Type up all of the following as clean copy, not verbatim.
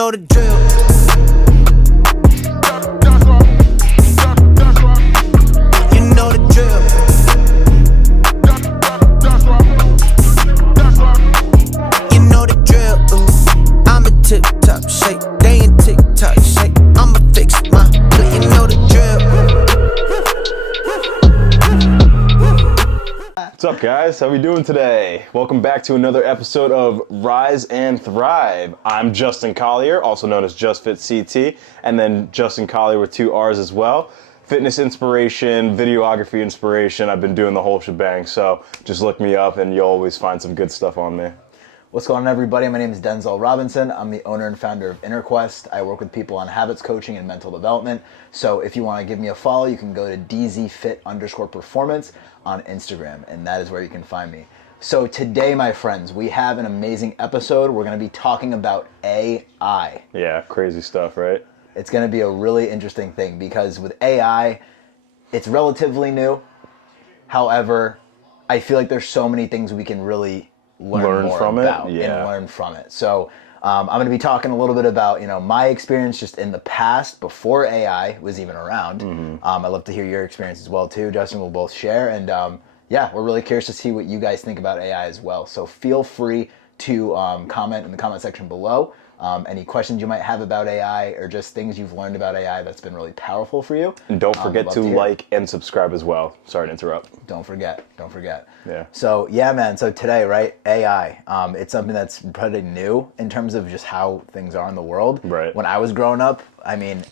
know the drill. You know the drill. You know the drill. I'm a tip-top shape. They in tick-tock shape. I'ma fix my play. You know the drill. What's up, guys? How we doing today? Welcome back to another episode of Rise and Thrive. I'm Justin Collier, also known as JustFitCT, and then Justin Collier with 2 R's as well. Fitness inspiration, videography inspiration. I've been doing the whole shebang, so just look me up and you'll always find some good stuff on me. What's going on, everybody? My name is Denzel Robinson. I'm the owner and founder of InnerQuest. I work with people on habits coaching and mental development. So if you want to give me a follow, you can go to dzfit_performance on Instagram, and that is where you can find me. So today, my friends, we have an amazing episode. We're going to be talking about AI. Yeah, crazy stuff, right? It's going to be a really interesting thing because with AI, it's relatively new. However, I feel like there's so many things we can really learn more from about it, yeah. and learn from it. So I'm going to be talking a little bit about, my experience just in the past before AI was even around. I'd love to hear your experience as well too. Justin, we'll both share. And yeah, we're really curious to see what you guys think about AI as well. So feel free to comment in the comment section below. Any questions you might have about AI or just things you've learned about AI that's been really powerful for you. And don't forget to like and subscribe as well. Sorry to interrupt. Don't forget. Yeah. So yeah, man. So today, right? AI. It's something that's pretty new in terms of just how things are in the world. Right. When I was growing up, when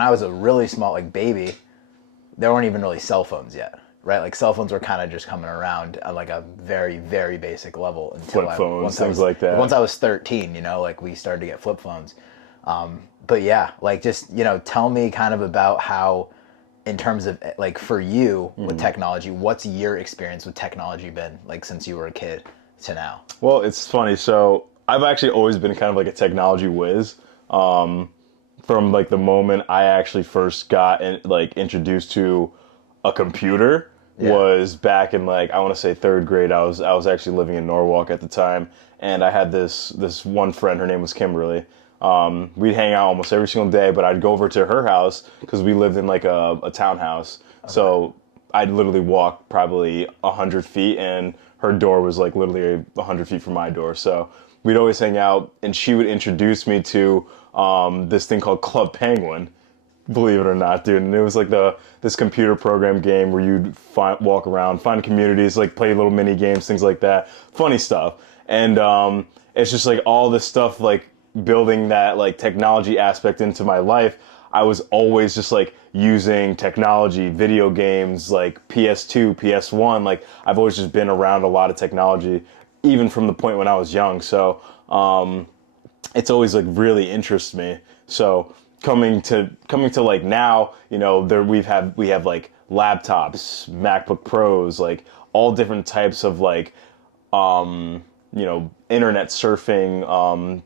I was a really small baby, there weren't even really cell phones yet. Right, like cell phones were kind of just coming around at like a very, very basic level until Flip phones, things like that. Once I was 13, we started to get flip phones. But yeah, just tell me kind of about how, in terms of for you with technology, what's your experience with technology been like since you were a kid to now? Well, it's funny. So I've actually always been kind of like a technology whiz. From the moment I actually first got introduced to a computer. Yeah. Was back in I want to say 3rd grade. I was actually living in Norwalk at the time, and I had this one friend. Her name was Kimberly. We'd hang out almost every single day, but I'd go over to her house because we lived in a townhouse. Okay. So I'd literally walk probably 100 feet, and her door was literally 100 feet from my door. So we'd always hang out, and she would introduce me to this thing called Club Penguin. Believe it or not, dude. And it was this computer program game where you'd walk around, find communities, play little mini games, things like that. Funny stuff. And it's just all this stuff, building that technology aspect into my life. I was always just using technology, video games, PS2, PS1. I've always just been around a lot of technology, even from the point when I was young. So it's always really interests me. So coming to now, we have laptops, MacBook Pros, all different types of internet surfing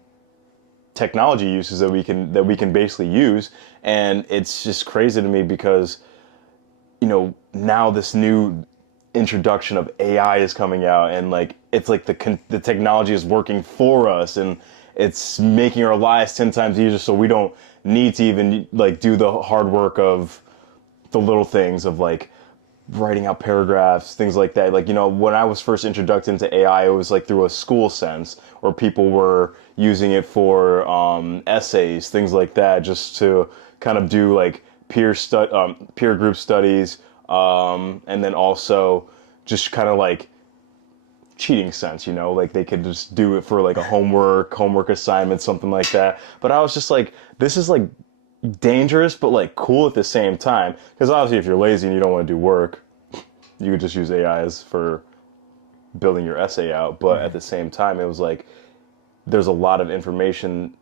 technology uses that we can basically use. And it's just crazy to me because now this new introduction of AI is coming out, and it's the technology is working for us, and it's making our lives 10 times easier, so we don't need to even do the hard work of the little things of writing out paragraphs, things like that. When I was first introduced into AI, it was through a school sense, where people were using it for essays, things like that, just to kind of do peer group studies, and then also just kind of cheating sense, they could just do it for a homework assignment, something like that. But I was just this is dangerous, but cool at the same time. Because obviously if you're lazy and you don't want to do work, you could just use AIs for building your essay out. But at the same time, it was there's a lot of information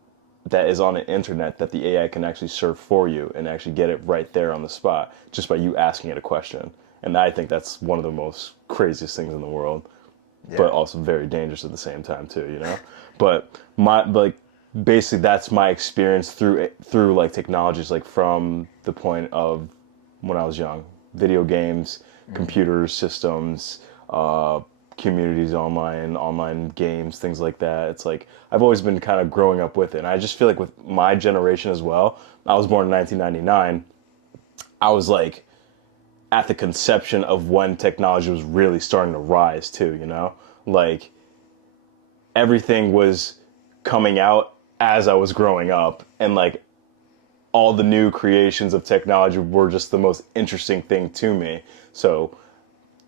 that is on the internet that the AI can actually serve for you and actually get it right there on the spot, just by you asking it a question. And I think that's one of the most craziest things in the world. Yeah. But also very dangerous at the same time too, But basically that's my experience through technologies from the point of when I was young. Video games, computers, systems, communities online games, things like that. It's like I've always been kind of growing up with it. And I just feel like with my generation as well, I was born in 1999. I was like at the conception of when technology was really starting to rise too, you know? Like everything was coming out as I was growing up, and like all the new creations of technology were just the most interesting thing to me. So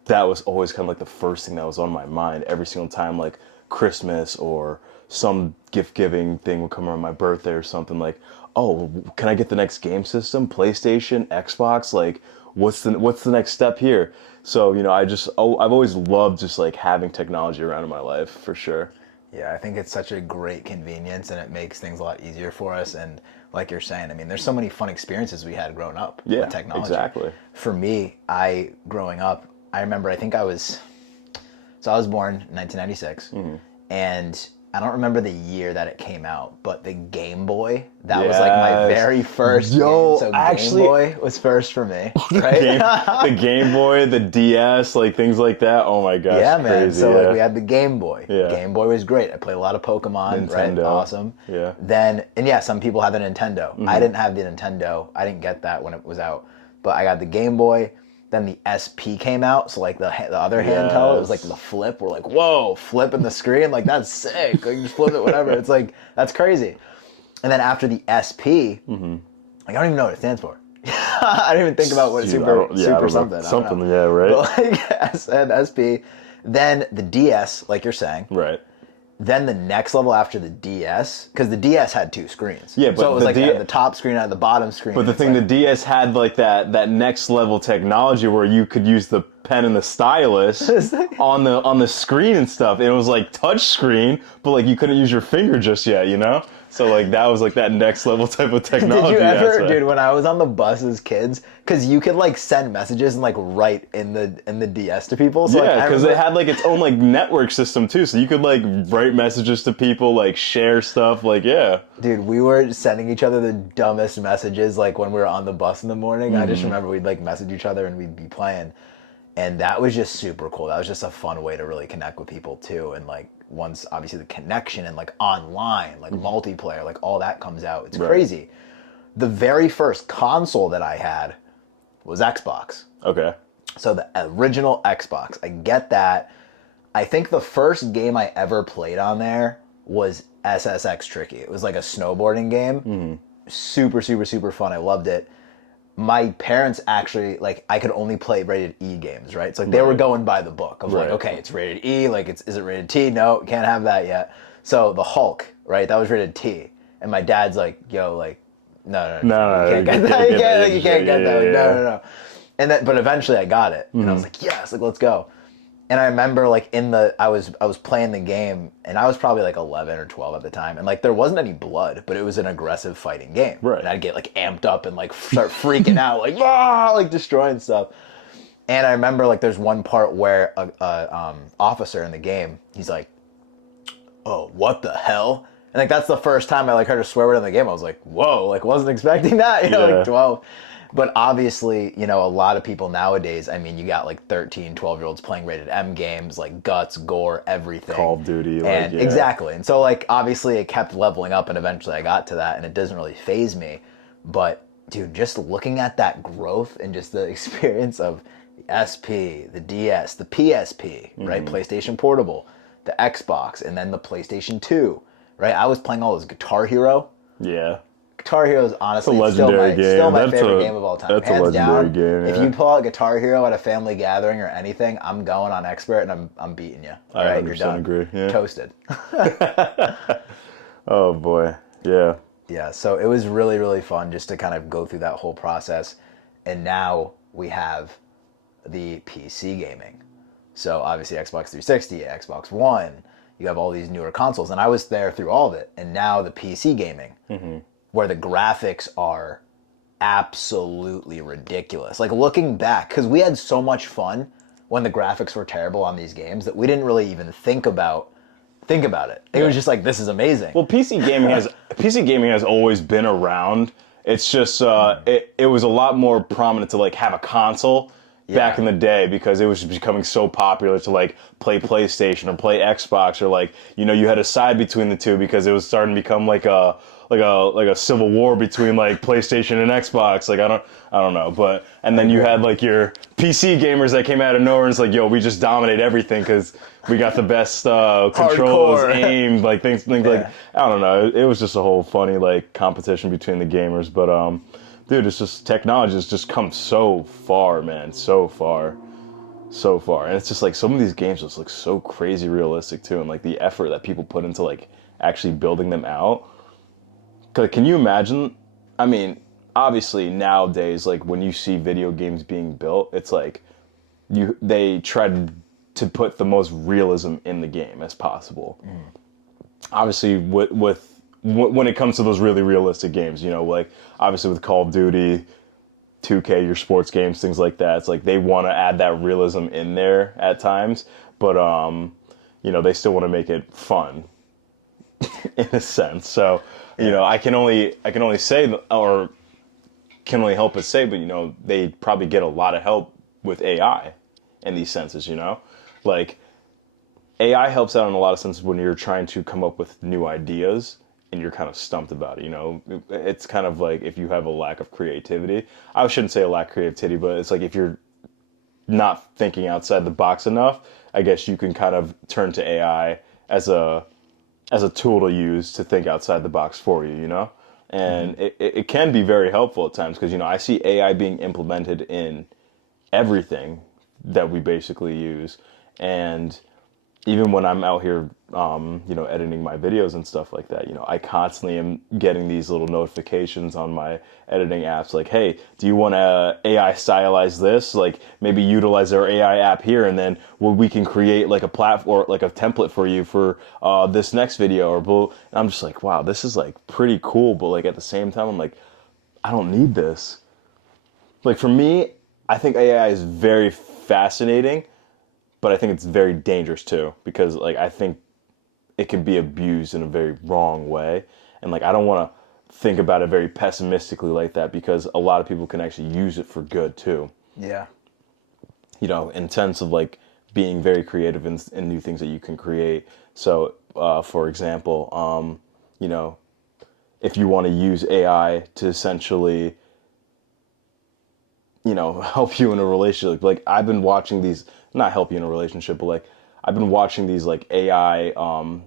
that was always kind of like the first thing that was on my mind every single time, like Christmas or some gift giving thing would come around my birthday or something, like, oh, can I get the next game system? PlayStation, Xbox? Like, what's the next step here? So, you know, I've always loved just like having technology around in my life, for sure. Yeah, I think it's such a great convenience, and it makes things a lot easier for us. And like you're saying, I mean, there's so many fun experiences we had growing up with technology. Exactly. For me, growing up, I remember, I was born in 1996, and I don't remember the year that it came out, but the Game Boy, that was like my very first game. So Game Boy was first for me, right? The Game Boy, the DS, like things like that. Oh my gosh, yeah, man. crazy, So like we had the Game Boy. Yeah. Game Boy was great. I played a lot of Pokemon, right? Awesome. Yeah. Then, and yeah, some people have the Nintendo. I didn't have the Nintendo. I didn't get that when it was out, but I got the Game Boy. Then the SP came out, so like the other handheld, it was like the flip. We're like, whoa, flipping the screen, like that's sick. Like you just flip it, whatever. It's like that's crazy. And then after the SP, like I don't even know what it stands for. I don't even think about what super something. Something, yeah, right. But like I said, SP. Then the DS, like you're saying, right. Then the next level after the DS, because the DS had two screens. Yeah, but so it was like it had the top screen and the bottom screen. But the thing, the DS had like that next level technology where you could use the pen and the stylus on the screen and stuff. It was like touch screen, but like you couldn't use your finger just yet, you know? So like that was like that next level type of technology. Did you ever, dude, when I was on the bus as kids, because you could like send messages and like write in the DS to people. So, yeah, because it had like its own like network system too, so you could like write messages to people, like share stuff, like yeah. Dude, we were sending each other the dumbest messages like when we were on the bus in the morning. I just remember we'd like message each other and we'd be playing. And that was just super cool. That was just a fun way to really connect with people too. And like once obviously the connection and like online, like multiplayer, like all that comes out. It's crazy. The very first console that I had was Xbox. Okay. So the original Xbox. I get that. I think the first game I ever played on there was SSX Tricky. It was like a snowboarding game. Super, super, super fun. I loved it. My parents actually, like, I could only play rated E games, right? So like, they were going by the book of like, okay, it's rated E, like, is it rated T? No, can't have that yet. So the Hulk, right? That was rated T. And my dad's like, yo, like, no, you can't get that. You can't get that. Like, no. And then, but eventually I got it. And I was like, yes, like, let's go. And I remember like I was playing the game, and I was probably like 11 or 12 at the time, and like there wasn't any blood, but it was an aggressive fighting game. Right. And I'd get like amped up and like start freaking out, like like destroying stuff. And I remember like there's one part where a officer in the game, he's like, "Oh, what the hell?" And like that's the first time I like heard a swear word in the game. I was like, "Whoa!" Like wasn't expecting that. You know, like 12. But obviously, you know, a lot of people nowadays, I mean, you got like 13, 12-year-olds playing rated M games, like guts, gore, everything. Call of Duty. And exactly. And so like, obviously it kept leveling up, and eventually I got to that, and it doesn't really faze me. But dude, just looking at that growth and just the experience of the SP, the DS, the PSP, right? PlayStation Portable, the Xbox, and then the PlayStation 2, right? I was playing all this Guitar Hero. Yeah. Guitar Hero is honestly still my favorite game of all time. That's Hands a legendary down, game. If you pull out Guitar Hero at a family gathering or anything, I'm going on expert and I'm beating you. All right, you're done. Agree. Yeah. Toasted. Oh boy, yeah. Yeah, so it was really, really fun just to kind of go through that whole process. And now we have the PC gaming. So obviously Xbox 360, Xbox One, you have all these newer consoles. And I was there through all of it. And now the PC gaming. Where the graphics are absolutely ridiculous. Like looking back, because we had so much fun when the graphics were terrible on these games that we didn't really even think about it. It was just like, this is amazing. Well, PC gaming has always been around. It's just it was a lot more prominent to like have a console back in the day, because it was just becoming so popular to like play PlayStation or play Xbox, or like, you know, you had a side between the two because it was starting to become like a civil war between like PlayStation and Xbox. Like I don't know, but and then you had like your PC gamers that came out of nowhere and it's like, yo, we just dominate everything because we got the best controls, Hardcore. aim, like things like, I don't know. It was just a whole funny like competition between the gamers, but dude, it's just technology has just come so far, man, so far. So far, and it's just like some of these games just look so crazy realistic too, and like the effort that people put into like actually building them out. Can you imagine? I mean, obviously nowadays, like when you see video games being built, it's like they try to put the most realism in the game as possible. Obviously, when it comes to those really realistic games, you know, like obviously with Call of Duty, 2K, your sports games, things like that. It's like they want to add that realism in there at times, but you know, they still want to make it fun in a sense. So, you know, I can only say, or can only help but say, but you know, they probably get a lot of help with AI in these senses, you know? Like AI helps out in a lot of senses when you're trying to come up with new ideas and you're kind of stumped about it, you know? It's kind of like if you have a lack of creativity. I shouldn't say a lack of creativity, but it's like if you're not thinking outside the box enough, I guess you can kind of turn to AI as a tool to use to think outside the box for you, you know? And it can be very helpful at times because, you know, I see AI being implemented in everything that we basically use. And even when I'm out here, you know, editing my videos and stuff like that, you know, I constantly am getting these little notifications on my editing apps like, hey, do you want to AI stylize this? Like maybe utilize our AI app here, and then we can create like a platform, like a template for you for this next video or and I'm just like, wow, this is like pretty cool. But like at the same time, I'm like, I don't need this. Like for me, I think AI is very fascinating, but I think it's very dangerous too, because like I think it can be abused in a very wrong way, and like I don't want to think about it very pessimistically like that, because a lot of people can actually use it for good too. Yeah. You know, in terms of like being very creative in new things that you can create. So, for example, you know, if you want to use AI to essentially, you know, help you in a relationship, like I've been watching these, not help you in a relationship, but like I've been watching these like AI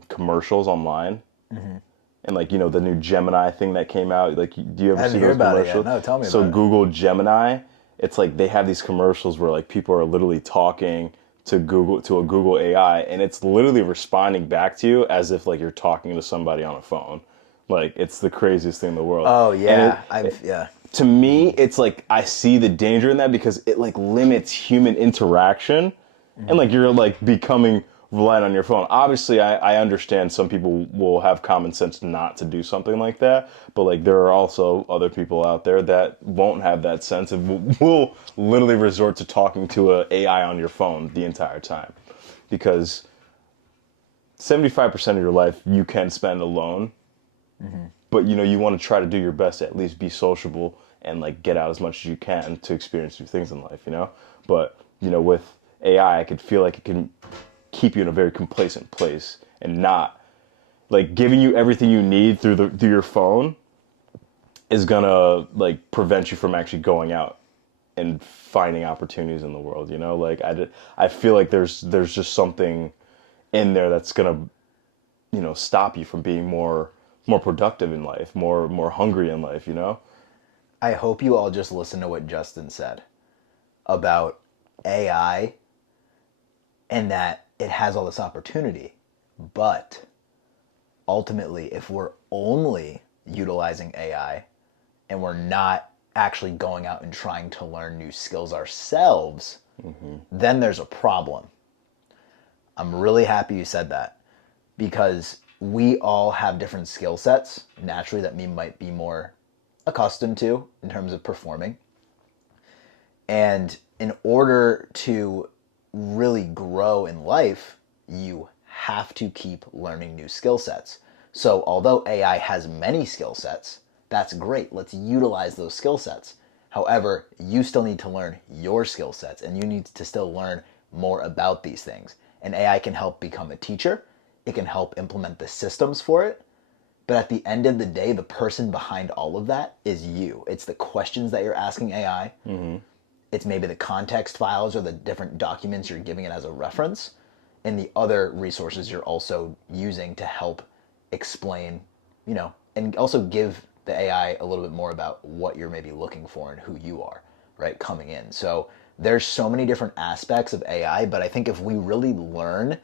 commercials online, and like, you know, the new Gemini thing that came out. Like, do you ever I see didn't hear those about it commercials? yet. No, tell me So about it. Google Gemini, it's like they have these commercials where like people are literally talking to a Google AI, and it's literally responding back to you as if like you're talking to somebody on a phone. Like it's the craziest thing in the world. Oh And yeah. to me, it's like I see the danger in that because it like limits human interaction, and like you're like becoming reliant on your phone. Obviously, I understand some people will have common sense not to do something like that, but like there are also other people out there that won't have that sense and will literally resort to talking to a AI on your phone the entire time, because 75% of your life you can spend alone, but you know, you want to try to do your best to at least be sociable and like get out as much as you can to experience new things in life, you know? But, you know, with AI, I could feel like it can keep you in a very complacent place and not like giving you everything you need through your phone is gonna like prevent you from actually going out and finding opportunities in the world, you know? Like I feel like there's just something in there that's gonna, you know, stop you from being more productive in life, more hungry in life, you know? I hope you all just listen to what Justin said about AI and that it has all this opportunity. But ultimately, if we're only utilizing AI and we're not actually going out and trying to learn new skills ourselves, then there's a problem. I'm really happy you said that, because we all have different skill sets naturally that we might be more accustomed to in terms of performing. And in order to really grow in life, you have to keep learning new skill sets. So although AI has many skill sets, that's great. Let's utilize those skill sets. However, you still need to learn your skill sets, and you need to still learn more about these things. And AI can help become a teacher. It can help implement the systems for it. But at the end of the day, the person behind all of that is you. It's the questions that you're asking AI. It's maybe the context files or the different documents you're giving it as a reference, and the other resources you're also using to help explain, and also give the AI a little bit more about what you're maybe looking for and who you are, right, coming in. So there's so many different aspects of AI, but I think if we really learn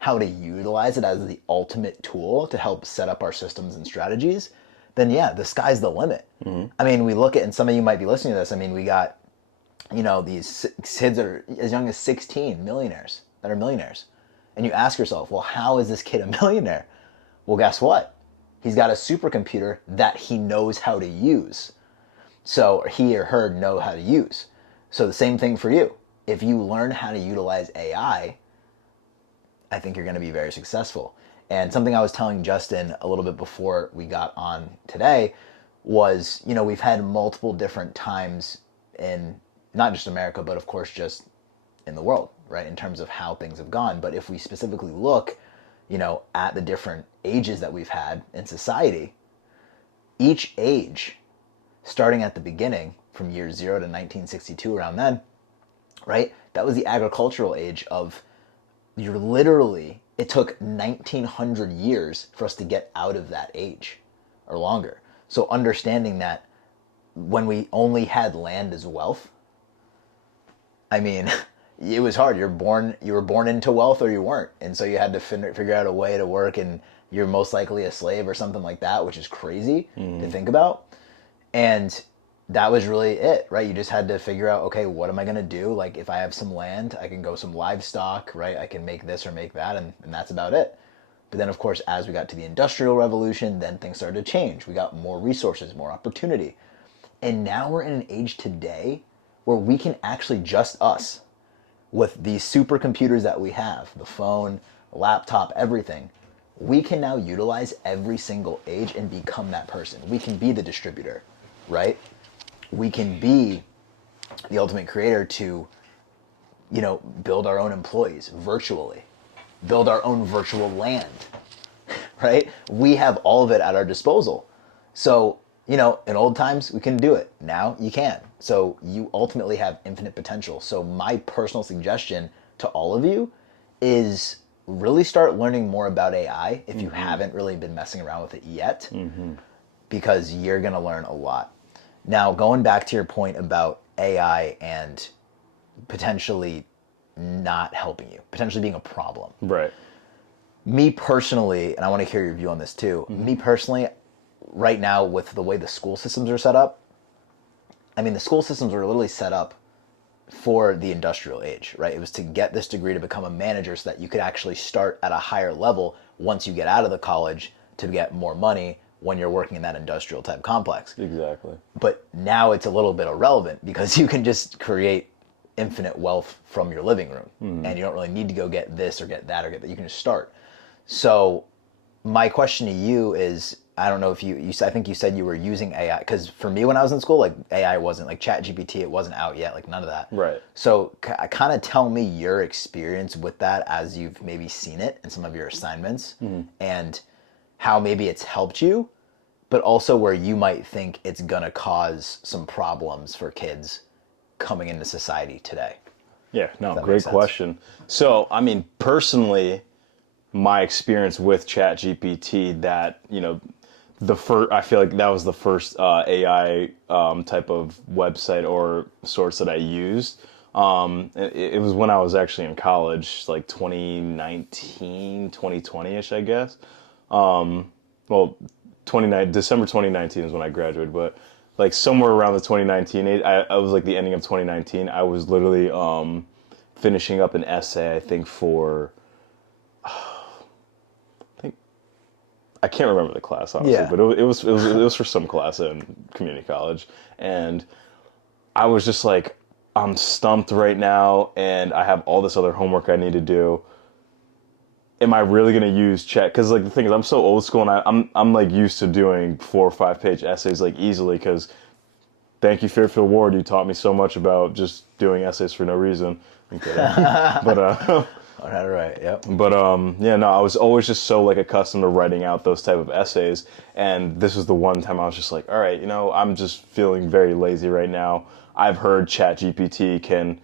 how to utilize it as the ultimate tool to help set up our systems and strategies, then yeah, the sky's the limit. I mean, we look at, and some of you might be listening to this, I mean, we got, these kids that are as young as 16, millionaires, that are millionaires. And you ask yourself, well, how is this kid a millionaire? Well, guess what? He's got a supercomputer that he knows how to use. So he or her know how to use. So the same thing for you. If you learn how to utilize AI, I think you're going to be very successful. And something I was telling Justin a little bit before we got on today was, we've had multiple different times in not just America, but of course just in the world, right, in terms of how things have gone. But if we specifically look, at the different ages that we've had in society, each age, starting at the beginning from year 0 to 1962, around then, right, that was the agricultural age of, it took 1900 years for us to get out of that age or longer. So understanding that when we only had land as wealth, I mean, it was hard. You were born into wealth or you weren't. And so you had to figure out a way to work, and you're most likely a slave or something like that, which is crazy to think about. And that was really it, right? You just had to figure out, okay, what am I going to do? Like, if I have some land, I can go some livestock, right? I can make this or make that, and that's about it. But then, of course, as we got to the Industrial Revolution, then things started to change. We got more resources, more opportunity. And now we're in an age today where we can actually, just us, with these supercomputers that we have, the phone, laptop, everything, we can now utilize every single age and become that person. We can be the distributor, right? We can be the ultimate creator to, build our own employees virtually, build our own virtual land, right? We have all of it at our disposal. So, in old times, we couldn't do it. Now you can. So you ultimately have infinite potential. So my personal suggestion to all of you is really start learning more about AI if you haven't really been messing around with it yet, because you're going to learn a lot. Now, going back to your point about AI and potentially not helping you, potentially being a problem. Right. Me personally, and I want to hear your view on this too, me personally, right now with the way the school systems are set up, I mean, the school systems were literally set up for the industrial age, right? It was to get this degree to become a manager so that you could actually start at a higher level once you get out of the college to get more money when you're working in that industrial type complex. Exactly. But now it's a little bit irrelevant because you can just create infinite wealth from your living room, and you don't really need to go get this or get that or get that. You can just start. So my question to you is, I don't know if I think you said you were using AI, because for me when I was in school, like AI wasn't, like ChatGPT, it wasn't out yet, like none of that. Right. So kind of tell me your experience with that as you've maybe seen it in some of your assignments, and how maybe it's helped you, but also where you might think it's gonna cause some problems for kids coming into society today. Yeah, no, great question. So, I mean, personally, my experience with ChatGPT, that, I feel like that was the first AI type of website or source that I used. It was when I was actually in college, like 2019, 2020-ish, I guess. December 2019 is when I graduated, but like somewhere around the 2019, I was like the ending of 2019, I was literally finishing up an essay, I think for, I can't remember the class, honestly, but it was for some class in community college, and I was just like, I'm stumped right now, and I have all this other homework I need to do. Am I really gonna use Chat? Because like the thing is, I'm so old school, and I'm like used to doing 4 or 5 page essays like easily, because Thank you, Fairfield Ward. You taught me so much about just doing essays for no reason. Okay. But All right. Yep. but yeah, no, I was always just so like accustomed to writing out those type of essays, and this was the one time I was just like, all right, I'm just feeling very lazy right now. I've heard ChatGPT can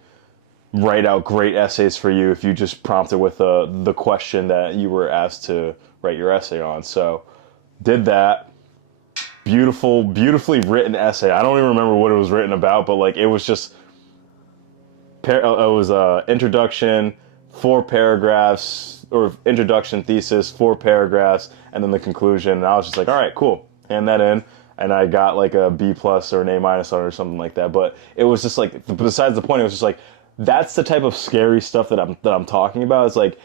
write out great essays for you if you just prompt it with the question that you were asked to write your essay on. So did that. Beautifully written essay. I don't even remember what it was written about, but like it was just it was introduction, 4 paragraphs, or introduction, thesis, 4 paragraphs, and then the conclusion. And I was just like, all right, cool. Hand that in, and I got like a B plus or an A minus on it or something like that. But it was just like, besides the point, it was just like, that's the type of scary stuff that I'm talking about. It's like,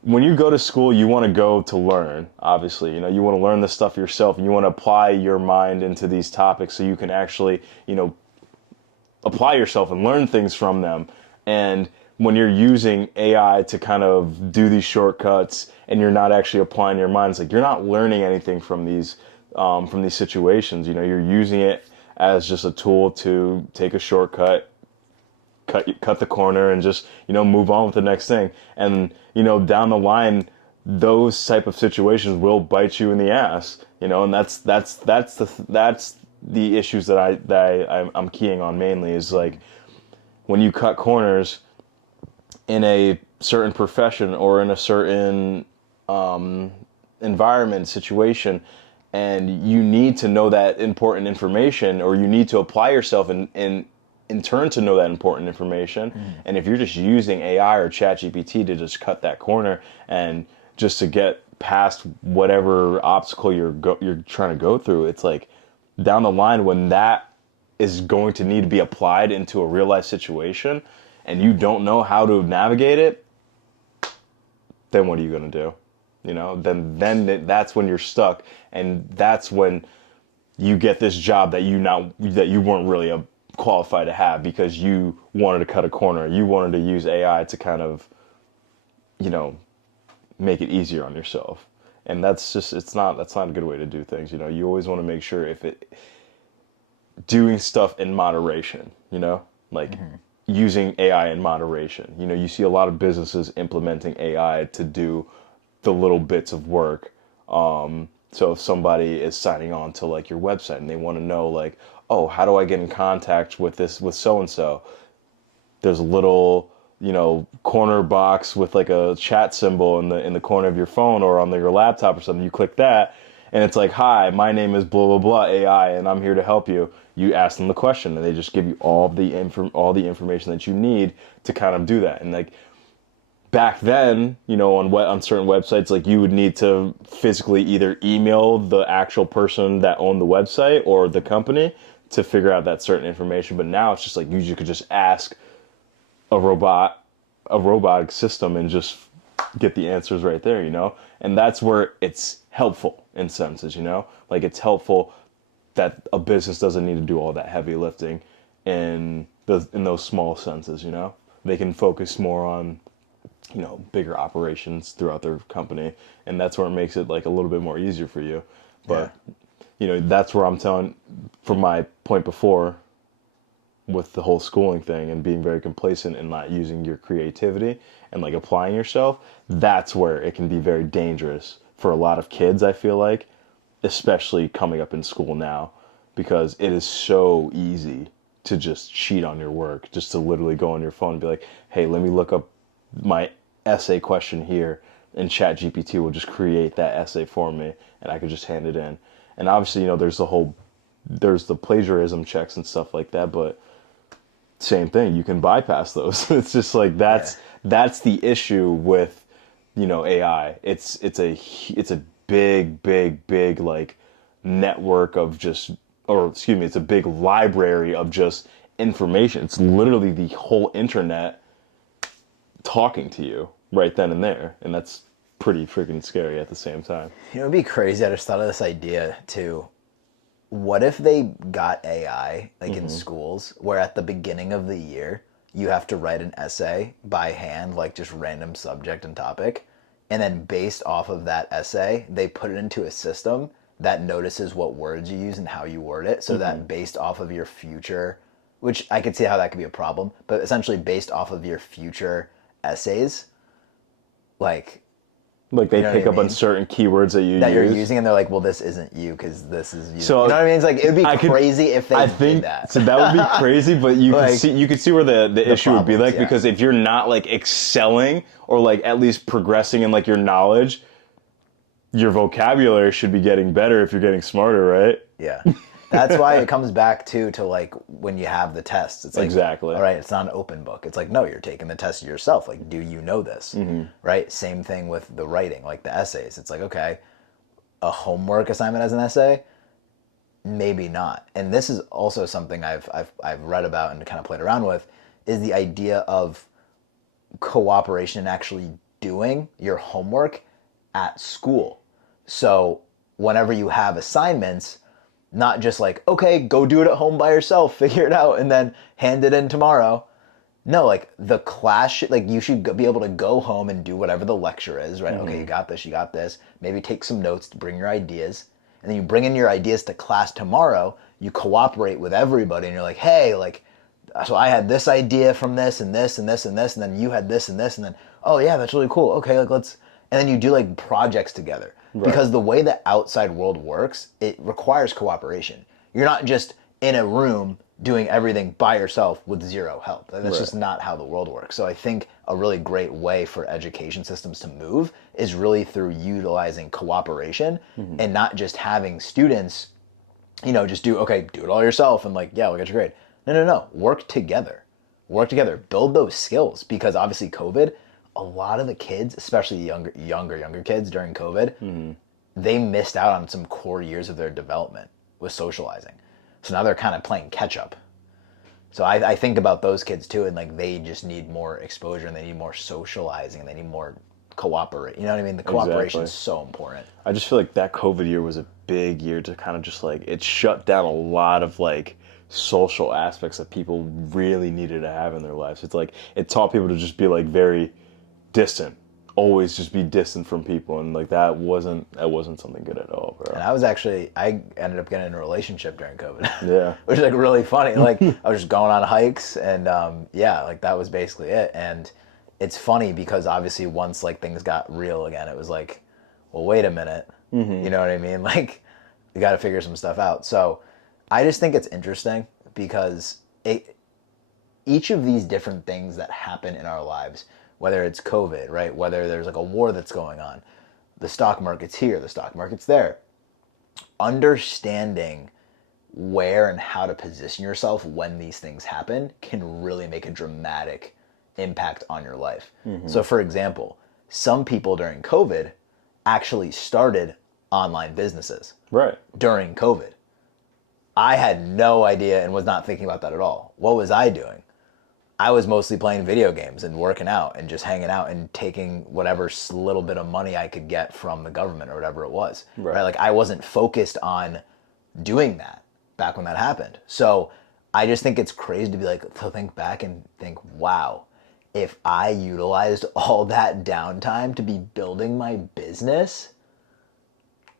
when you go to school, you want to go to learn, obviously. You want to learn this stuff yourself, and you want to apply your mind into these topics so you can actually, apply yourself and learn things from them. And when you're using AI to kind of do these shortcuts and you're not actually applying your mind, it's like you're not learning anything from these situations. You're using it as just a tool to take a shortcut, cut the corner, and just move on with the next thing. And down the line, those type of situations will bite you in the ass. And that's the issues that I'm keying on mainly, is like when you cut corners in a certain profession or in a certain environment, situation, and you need to know that important information, or you need to apply yourself in turn to know that important information. And if you're just using AI or ChatGPT to just cut that corner and just to get past whatever obstacle you're trying to go through, it's like down the line, when that is going to need to be applied into a real life situation and you don't know how to navigate it, then what are you going to do? Then that's when you're stuck, and that's when you get this job that you weren't really qualified to have, because you wanted to cut a corner. You wanted to use AI to kind of, make it easier on yourself. And that's not a good way to do things. You always want to make sure doing stuff in moderation, like using AI in moderation. You see a lot of businesses implementing AI to do the little bits of work. So if somebody is signing on to like your website and they want to know like, oh, how do I get in contact with so-and-so? There's a little, corner box with like a chat symbol in the corner of your phone or on your laptop or something. You click that and it's like, hi, my name is blah, blah, blah AI, and I'm here to help you. You ask them the question and they just give you all the information that you need to kind of do that. And like, back then, on certain websites, like you would need to physically either email the actual person that owned the website or the company to figure out that certain information. But now it's just like you could just ask a robotic system and just get the answers right there, And that's where it's helpful in senses, Like it's helpful that a business doesn't need to do all that heavy lifting in those small senses, They can focus more on bigger operations throughout their company, and that's where it makes it like a little bit more easier for you. But that's where I'm telling, from my point before with the whole schooling thing and being very complacent and not using your creativity and like applying yourself, that's where it can be very dangerous for a lot of kids, I feel like, especially coming up in school now, because it is so easy to just cheat on your work, just to literally go on your phone and be like, hey, let me look up my essay question here, and ChatGPT will just create that essay for me and I could just hand it in. And obviously, there's the plagiarism checks and stuff like that, but same thing, you can bypass those. It's just like that's the issue with AI. It's a big like network of just, or excuse me, it's a big library of just information. It's literally the whole internet talking to you right then and there, and that's pretty freaking scary at the same time. It'd be crazy. I just thought of this idea too. What if they got AI like in schools, where at the beginning of the year you have to write an essay by hand, like just random subject and topic, and then based off of that essay they put it into a system that notices what words you use and how you word it, so that based off of your future, which I could see how that could be a problem, but essentially based off of your future essays, like they you know pick what I up on mean? certain keywords that that use. you're using, and they're like, well, this isn't you because this is you. So You know what I mean? It's like, it'd be crazy if they I did think that. so. That would be crazy, but you Like, could see where the issue would be, problems, like, yeah. because if you're not like excelling or like at least progressing in like your knowledge, your vocabulary should be getting better if you're getting smarter, right? Yeah. That's why it comes back to like when you have the tests. It's like, Exactly. all right, it's not an open book. It's like, no, you're taking the test yourself. Like, do you know this? Right? Same thing with the writing, like the essays. It's like, okay, a homework assignment as an essay? Maybe not. And this is also something I've read about and kind of played around with, is the idea of cooperation and actually doing your homework at school. So whenever you have assignments, not just like, okay, go do it at home by yourself, figure it out, and then hand it in tomorrow. No, like the class, like you should be able to go home and do whatever the lecture is, right? Okay, you got this. Maybe take some notes to bring your ideas. And then you bring in your ideas to class tomorrow, you cooperate with everybody, and you're like, hey, like, so I had this idea from this and this and this and this, and then you had this and this, and then, oh yeah, that's really cool. Okay, like let's, and then you do like projects together. Right. Because the way the outside world works, it requires cooperation. You're not just in a room doing everything by yourself with zero help. That's just not how the world works. So I think a really great way for education systems to move is really through utilizing cooperation and not just having students, just do it all yourself and like, yeah, we'll get your grade. No. Work together. Build those skills, because obviously COVID, a lot of the kids, especially younger kids during COVID, they missed out on some core years of their development with socializing. So now they're kind of playing catch up. So I think about those kids too, and like they just need more exposure, and they need more socializing, and they need more cooperate. You know what I mean? The cooperation is so important. I just feel like that COVID year was a big year to kind of just like, it shut down a lot of like social aspects that people really needed to have in their lives. It's like, it taught people to just be like very distant, always just be distant from people, and like that wasn't something good at all, bro. And I ended up getting in a relationship during COVID. Yeah. Which is like really funny. Like I was just going on hikes, and like that was basically it. And it's funny because obviously once like things got real again, it was like, well, wait a minute. You know what I mean? Like we got to figure some stuff out. So I just think it's interesting because each of these different things that happen in our lives, whether it's COVID, right? Whether there's like a war that's going on, the stock market's here, the stock market's there. Understanding where and how to position yourself when these things happen can really make a dramatic impact on your life. So for example, some people during COVID actually started online businesses. Right. During COVID. I had no idea and was not thinking about that at all. What was I doing? I was mostly playing video games and working out and just hanging out and taking whatever little bit of money I could get from the government or whatever it was. Right? Like I wasn't focused on doing that back when that happened. So I just think it's crazy to be like, to think back and think, wow, if I utilized all that downtime to be building my business,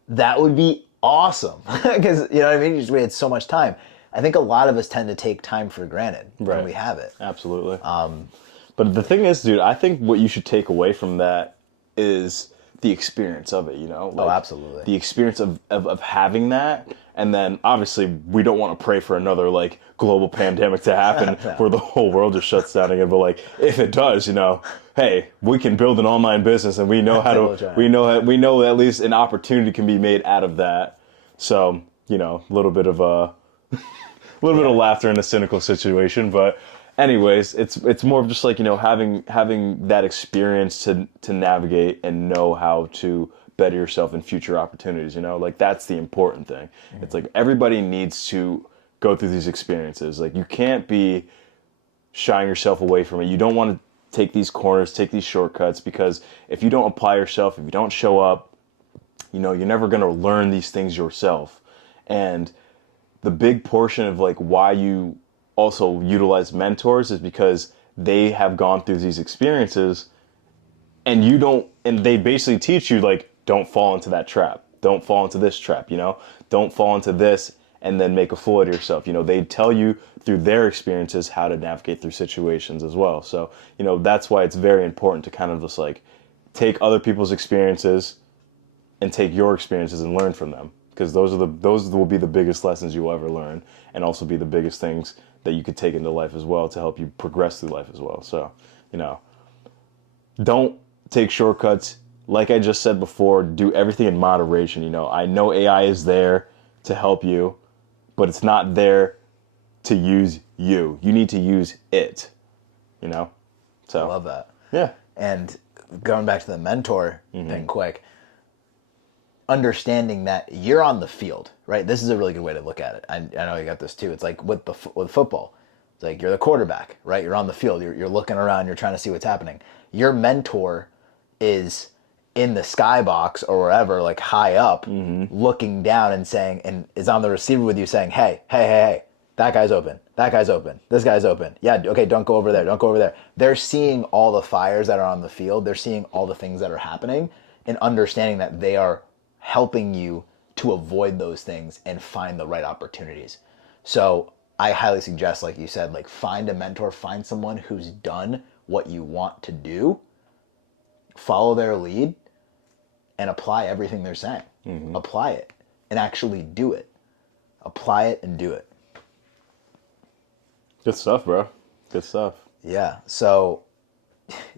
that would be awesome. Because, you know what I mean? We had so much time. I think a lot of us tend to take time for granted when we have it. Absolutely. But the thing is, dude, I think what you should take away from that is the experience of it, Like, absolutely. The experience of having that. And then obviously we don't want to pray for another like global pandemic to happen where the whole world just shuts down again. But like if it does, hey, we can build an online business, and we know how to, we know at least an opportunity can be made out of that. So, a little bit of laughter in a cynical situation, but anyways, it's more of just like, having that experience to navigate and know how to better yourself in future opportunities, like that's the important thing. Mm-hmm. It's like everybody needs to go through these experiences. Like you can't be shying yourself away from it. You don't want to take these corners, take these shortcuts, because if you don't apply yourself, if you don't show up, you're never going to learn these things yourself. And the big portion of like why you also utilize mentors is because they have gone through these experiences, and they basically teach you like, don't fall into that trap. don't fall into this trap, don't fall into this and then make a fool of yourself. They tell you through their experiences how to navigate through situations as well. So, that's why it's very important to kind of just like take other people's experiences and take your experiences and learn from them. Because those will be the biggest lessons you will ever learn, and also be the biggest things that you could take into life as well to help you progress through life as well. So, don't take shortcuts. Like I just said before, do everything in moderation. I know AI is there to help you, but it's not there to use you. You need to use it, So I love that. Yeah. And going back to the mentor thing quick, understanding that you're on the field, right? This is a really good way to look at it. I know you got this too. It's like with football. It's like you're the quarterback, right? You're on the field. You're looking around. You're trying to see what's happening. Your mentor is in the skybox or wherever, like high up, looking down and saying, and is on the receiver with you saying, hey, that guy's open. That guy's open. This guy's open. Yeah, okay, don't go over there. Don't go over there. They're seeing all the fires that are on the field. They're seeing all the things that are happening and understanding that they are helping you to avoid those things and find the right opportunities. So I highly suggest, like you said, like find a mentor, find someone who's done what you want to do, follow their lead, and apply everything they're saying. Apply it and actually do it. Apply it and do it. Good stuff, bro. Good stuff. Yeah. So,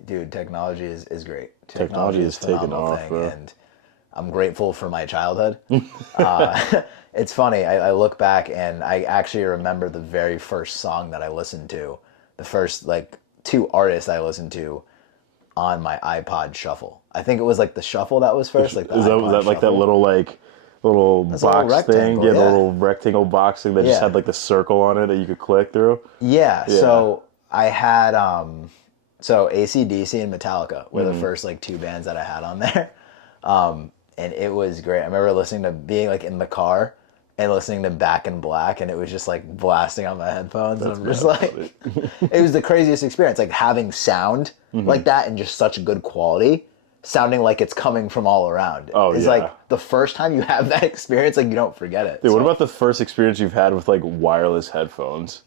dude, technology is great. Technology is taking off, bro. And I'm grateful for my childhood. It's funny. I look back and I actually remember the very first song that I listened to, the first like 2 artists I listened to on my iPod Shuffle. I think it was like the Shuffle that was first. Like was that like that little box thing? Yeah, the little rectangle box thing that just had like the circle on it that you could click through. Yeah. So I had so AC/DC and Metallica were the first like 2 bands that I had on there. And it was great. I remember being like in the car and listening to Back in Black, and it was just like blasting on my headphones. And I'm just like, it was the craziest experience. Like having sound like that in just such good quality, sounding like it's coming from all around. It's like the first time you have that experience, like you don't forget it. Dude, what about the first experience you've had with like wireless headphones?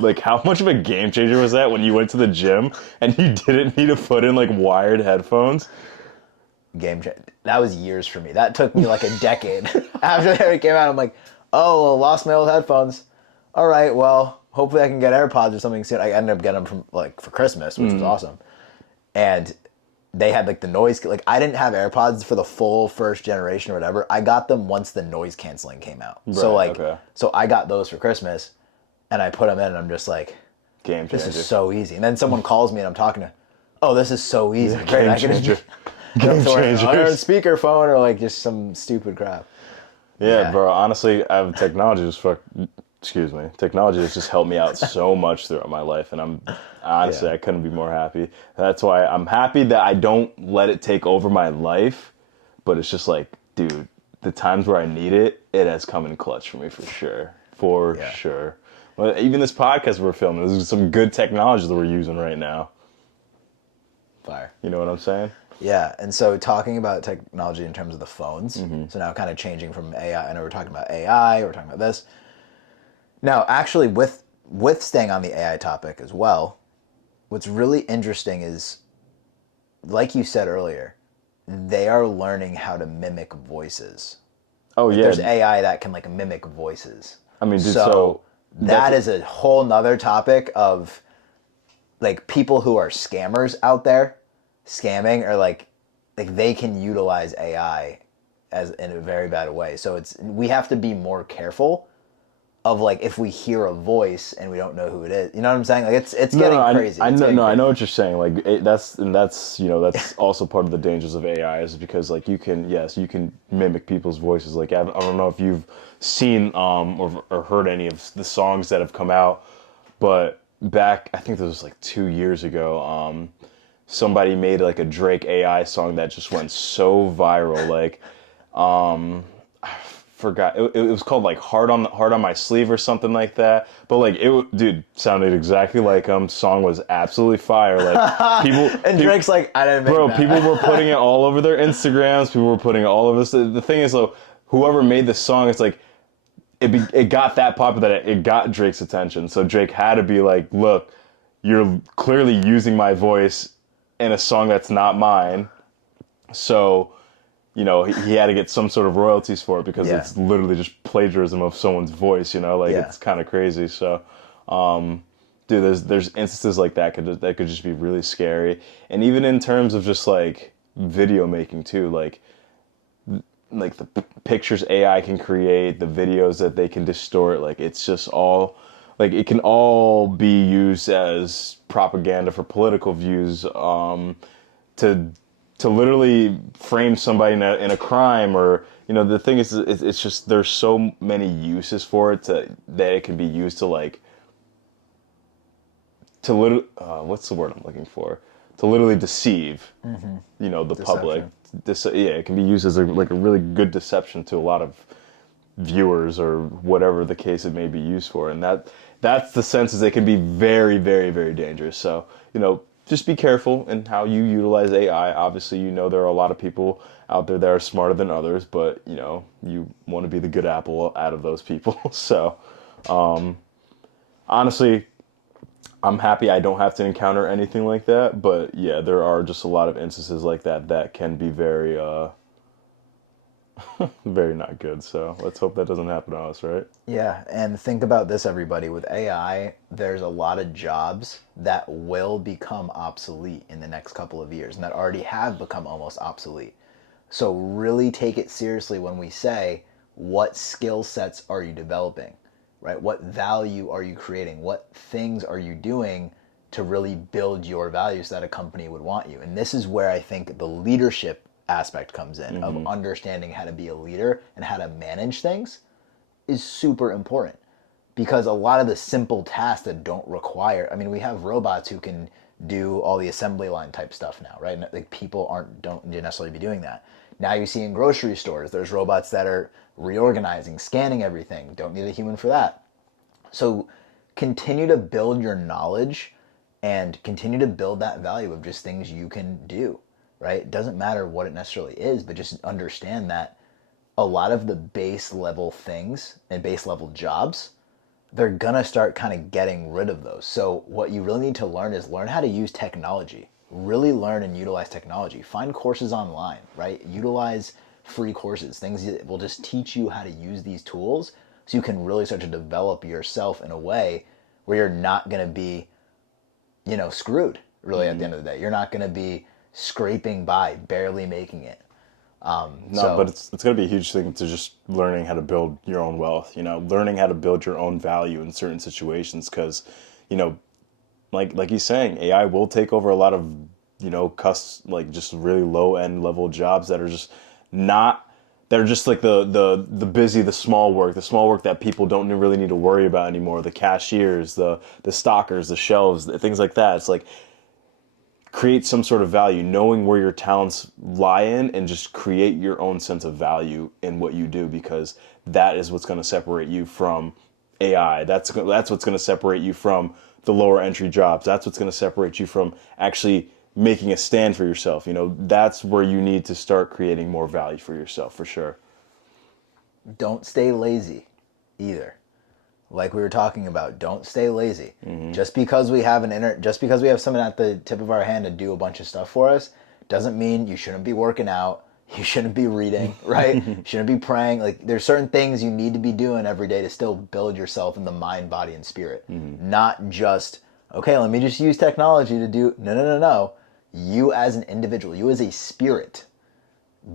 Like how much of a game changer was that when you went to the gym and you didn't need to put in like wired headphones? Game changer. That was years for me. That took me like a decade. After it came out, I'm like, oh, I lost my old headphones. All right, well, hopefully I can get AirPods or something soon. I ended up getting them for Christmas, which was awesome. And they had like the noise, like I didn't have AirPods for the full first generation or whatever. I got them once the noise canceling came out. Right, so I got those for Christmas and I put them in and I'm just like, game changer. This is so easy. And then someone calls me and I'm talking to, oh, this is so easy. Yeah, game changer. Game changers. On speakerphone or like just some stupid crap. Yeah, bro. Honestly, technology has just helped me out so much throughout my life, and I couldn't be more happy. That's why I'm happy that I don't let it take over my life. But it's just like, dude, the times where I need it, it has come in clutch for me for sure. Sure. Well, even this podcast we're filming, this is some good technology that we're using right now. Fire. You know what I'm saying? Yeah, and so talking about technology in terms of the phones, so now kind of changing from AI, I know we're talking about AI, we're talking about this. Now, actually, with staying on the AI topic as well, what's really interesting is, like you said earlier, they are learning how to mimic voices. Oh, yeah. There's AI that can like mimic voices. I mean, dude, so that is a whole nother topic of like people who are scammers out there scamming, or like they can utilize AI as in a very bad way. So we have to be more careful of like if we hear a voice and we don't know who it is. You know what I'm saying? Like it's getting crazy. I know what you're saying. Like that's also part of the dangers of AI, is because like you can mimic people's voices. Like I don't know if you've seen or heard any of the songs that have come out, but back, I think this was like 2 years ago, somebody made like a Drake AI song that just went so viral. Like, forgot. It was called like Heart on My Sleeve or something like that. But like dude, sounded exactly like him. Song was absolutely fire. Like and Drake's like, I didn't make that. people were putting it all over their Instagrams. People were putting it all over this. The thing is though, whoever made this song, it's like it got that popular that it got Drake's attention. So Drake had to be like, look, you're clearly using my voice in a song that's not mine. So, you know, he had to get some sort of royalties for it because it's literally just plagiarism of someone's voice, you know, like it's kind of crazy. So, dude, there's instances like that could just be really scary. And even in terms of just like video making too, like the pictures AI can create, the videos that they can distort, like it's just all like it can all be used as propaganda for political views, to literally frame somebody in a crime, or you know, the thing is it's just there's so many uses for it that it can be used to like to literally what's the word I'm looking for, to literally deceive you know, the public. It can be used as a really good deception to a lot of viewers or whatever the case it may be used for, and that's the sense is it can be very, very, very dangerous. So, you know, just be careful in how you utilize AI. Obviously, you know, there are a lot of people out there that are smarter than others, but you know, you want to be the good apple out of those people. So, honestly, I'm happy I don't have to encounter anything like that, but yeah, there are just a lot of instances like that can be very, very not good. So let's hope that doesn't happen to us, right? Yeah, and think about this, everybody. With AI, there's a lot of jobs that will become obsolete in the next couple of years, and that already have become almost obsolete. So really take it seriously when we say, what skill sets are you developing, right? What value are you creating? What things are you doing to really build your value so that a company would want you? And this is where I think the leadership aspect comes in, of understanding how to be a leader and how to manage things is super important, because a lot of the simple tasks that don't require, I mean, we have robots who can do all the assembly line type stuff now, right? Like people don't necessarily be doing that. Now you see in grocery stores, there's robots that are reorganizing, scanning everything. Don't need a human for that. So continue to build your knowledge and continue to build that value of just things you can do, right? It doesn't matter what it necessarily is, but just understand that a lot of the base level things and base level jobs, they're gonna start kind of getting rid of those. So what you really need to learn is learn how to use technology. Really learn and utilize technology. Find courses online, right? Utilize free courses, things that will just teach you how to use these tools so you can really start to develop yourself in a way where you're not gonna be, you know, screwed really at the end of the day. You're not gonna be scraping by, barely making it. But it's going to be a huge thing to just learning how to build your own wealth, you know, learning how to build your own value in certain situations. Because, you know, like he's saying, AI will take over a lot of, you know, just really low end level jobs that are just not, they're just like the busy, the small work that people don't really need to worry about anymore. The cashiers, the stockers, the shelves, things like that. It's like, create some sort of value, knowing where your talents lie in, and just create your own sense of value in what you do, because that is what's going to separate you from AI. That's what's going to separate you from the lower entry jobs. That's what's going to separate you from actually making a stand for yourself. You know, that's where you need to start creating more value for yourself, for sure. Don't stay lazy either. Like we were talking about, don't stay lazy. Just because we have someone at the tip of our hand to do a bunch of stuff for us, doesn't mean you shouldn't be working out, you shouldn't be reading, right? You shouldn't be praying. Like there's certain things you need to be doing every day to still build yourself in the mind, body, and spirit. Not just, okay, let me just use technology to do, no. You as an individual, you as a spirit,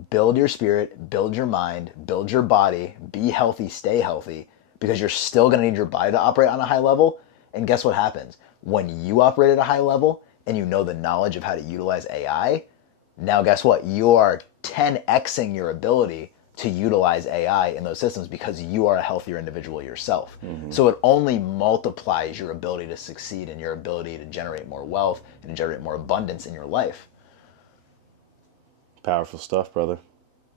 build your spirit, build your mind, build your body, be healthy, stay healthy, because you're still going to need your body to operate on a high level. And guess what happens? When you operate at a high level and you know the knowledge of how to utilize AI, now guess what? You are 10xing your ability to utilize AI in those systems because you are a healthier individual yourself. So it only multiplies your ability to succeed and your ability to generate more wealth and generate more abundance in your life. Powerful stuff, brother.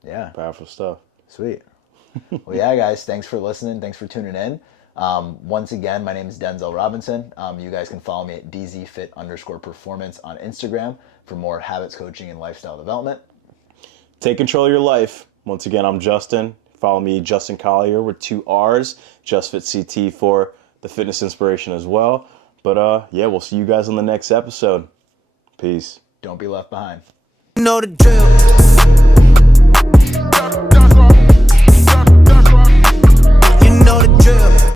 Yeah. Powerful stuff. Sweet. Well, yeah, guys, thanks for listening. Thanks for tuning in. Once again, my name is Denzel Robinson. You guys can follow me at dzfit_performance on Instagram for more habits coaching and lifestyle development. Take control of your life. Once again, I'm Justin. Follow me, Justin Collier, with 2 R's, JustFitCT for the fitness inspiration as well. But yeah, we'll see you guys on the next episode. Peace. Don't be left behind. You know the drill.